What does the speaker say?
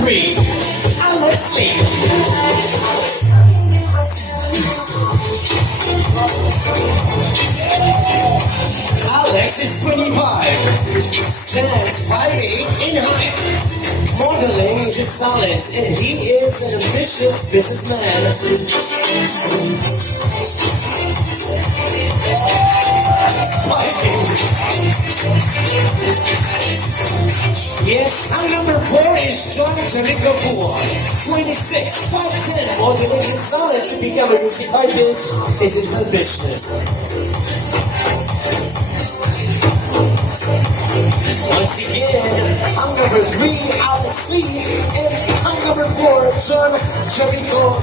3, Alex Lee. Alex is 25, stands 5'8" in height. Modeling is his talent, and he is an ambitious businessman. Yes, ang number 4 is John Jericho Pua, 26, 5'10", modeling his talent to become a rookie artist is his ambition. Once again, ang number 3, Alex Lee, and ang number 4, John Jericho